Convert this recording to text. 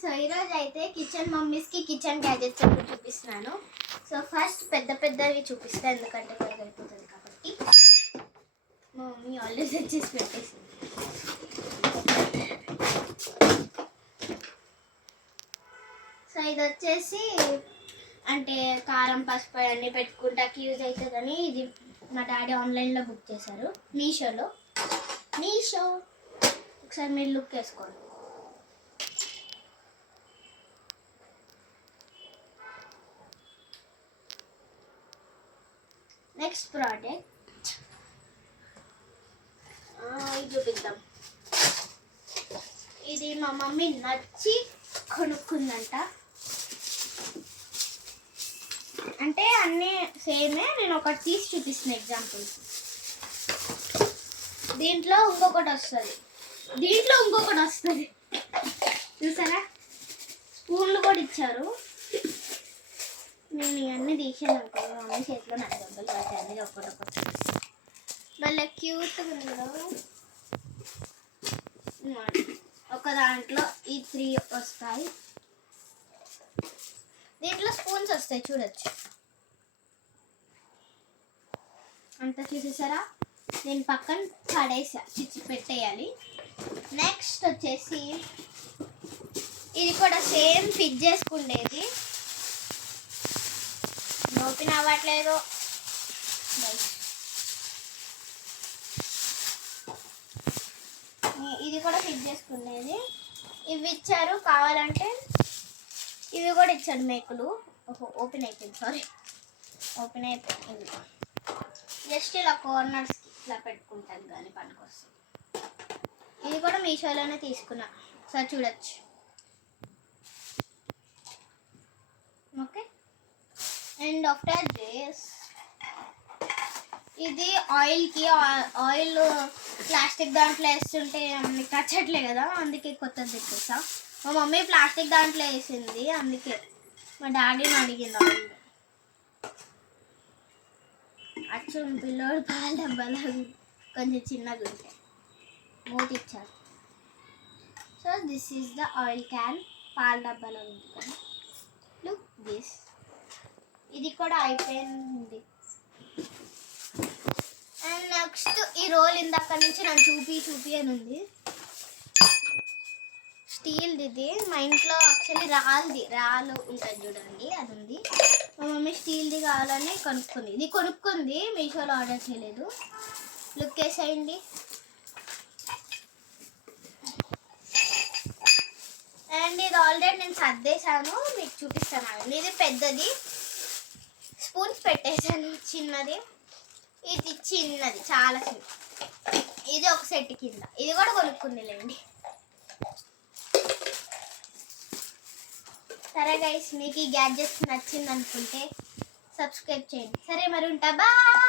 So ఈరోజు అయితే kitchen మమ్మీస్కి kitchen gadgets ఎప్పుడు చూపిస్తున్నాను. సో ఫస్ట్ పెద్దవి చూపిస్తాను ఎందుకంటే త్వరగా అయిపోతుంది కాబట్టి. మా మమ్మీ ఆల్రెడీ తెచ్చేసి పెట్టేసింది. సో ఇది వచ్చేసి అంటే కారం పసుపు అన్నీ పెట్టుకుంటాకి యూజ్ అవుతుందని ఇది మా డాడీ ఆన్లైన్లో బుక్ చేశారు మీషో. ఒకసారి మీరు లుక్ వేసుకోండి. నెక్స్ట్ ప్రోడక్ట్ ఇది చూపిద్దాం. ఇది మా మమ్మీ నచ్చి కొనుక్కుందంట. అంటే అన్నీ సేమే, నేను ఒకటి తీసి చూపిస్తున్నా ఎగ్జాంపుల్. దీంట్లో ఇంకొకటి వస్తుంది చూసారా, స్పూన్లు కూడా ఇచ్చారు. నేను ఇవన్నీ తీసాను అనుకో, మమ్మీ చేతిలో నాకు డబ్బులు పట్టాయి అన్నీ ఒక్కటొక్కటి. మళ్ళీ క్యూట్గా ఉంది కదా. ఒక దాంట్లో ఈ 3 వస్తాయి. దీంట్లో స్పూన్స్ వస్తాయి చూడొచ్చు. అంతా చూసేసారా, నేను పక్కన చిచ్చి పెట్టేయాలి. నెక్స్ట్ వచ్చేసి ఇది కూడా సేమ్ ఫిట్ చేసుకుండేది, ఓపెన్ అవ్వట్లేదు. ఇది కూడా ఫిట్ చేసుకునేది. ఇవి ఇచ్చారు, కావాలంటే ఇవి కూడా ఇచ్చాడు మేకులు. ఓపెన్ అయిపోయింది. జస్ట్ ఇలా కార్నర్స్కి ఇట్లా పెట్టుకుంటాను కానీ పనికొస్తుంది. ఇది కూడా మీషోలోనే తీసుకున్నా, సార్ చూడొచ్చు. ఓకే, అండ్ ఆఫ్టర్ దిస్ ఇది ఆయిల్ ప్లాస్టిక్ దాంట్లో వేస్తుంటే మీకు నచ్చట్లే కదా, అందుకే కొత్తది తెచ్చేసా. మా మమ్మీ ప్లాస్టిక్ దాంట్లో వేసింది, అందుకే మా డాడీని అడిగింది ఆయిల్. అచ్చం పిల్లోడు పాల డబ్బాలా కొంచెం చిన్నగా ఉంటాయి, మూతి ఇచ్చారు. So this is the oil can, పాల డబ్బాలో ఉంటుంది. Look this. ఇది కూడా అయిపోయింది. అండ్ నెక్స్ట్ ఈ రోల్ ఇందాక నుంచి నన్ను చూపి అని ఉంది. స్టీల్ది ఇది. మా ఇంట్లో యాక్చువల్లీ రాళ్ళు ఉంటుంది చూడండి, అది ఉంది. మా మమ్మీ స్టీల్ది కావాలని కొనుక్కుంది, మీషోలో ఆర్డర్ చేయలేదు. లుక్ వేసేయండి. అండ్ ఇది ఆల్రెడీ నేను సర్దేశాను, మీకు చూపిస్తాను. ఇది పెద్దది, స్పూన్స్ పెట్టేశాను. చిన్నది, ఇది చిన్నది, చాలా చిన్న. ఇది ఒక సెట్ కింద, ఇది కూడా కొనుక్కుందిలేండి. సరే గైస్, మీకు ఈ గ్యాడ్జెట్స్ నచ్చింది అనుకుంటే సబ్స్క్రైబ్ చేయండి. సరే మరి ఉంటా, బాయ్.